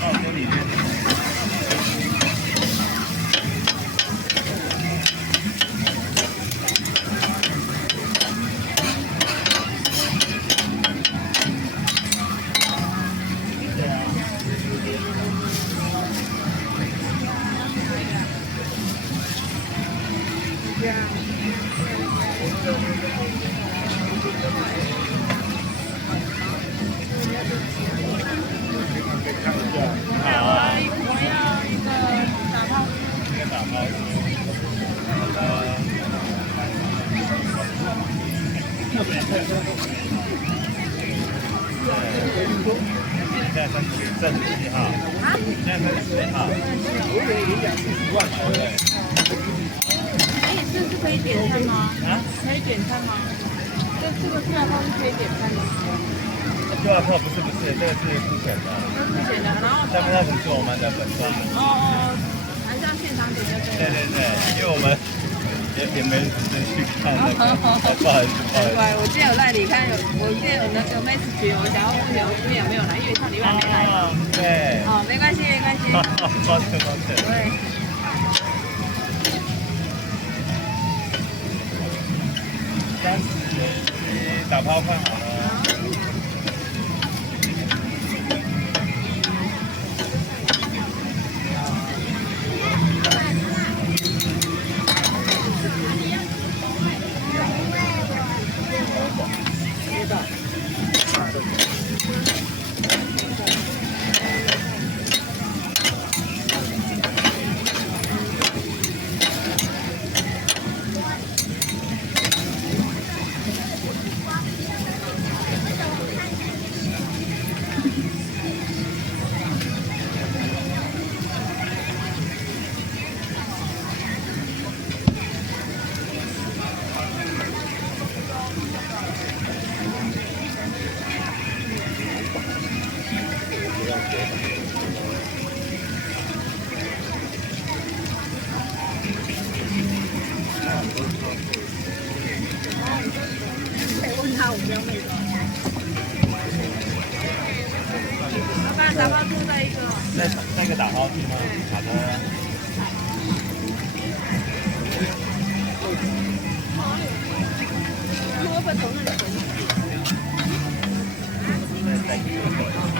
哦，这里面。现在37号，现在37号。哎，这是可以点餐吗？啊？可以点餐吗？这个QR code是可以点餐的。QR code 不是，这个是付钱的。这是付钱的，然后上面那只是我们的粉刷。哦，还是要现场点就对了。对，因为我们也没时间去看那个，不好意思。对，我记得有在里看我记得有 message 我想要付钱，我今天有没有来？因为上礼拜没来。对。哦，没关系。抱歉。对。37打包饭好了。我不要那个。老板，打包住在一个。再一个打包是吗？好的。我本同事的。再一个。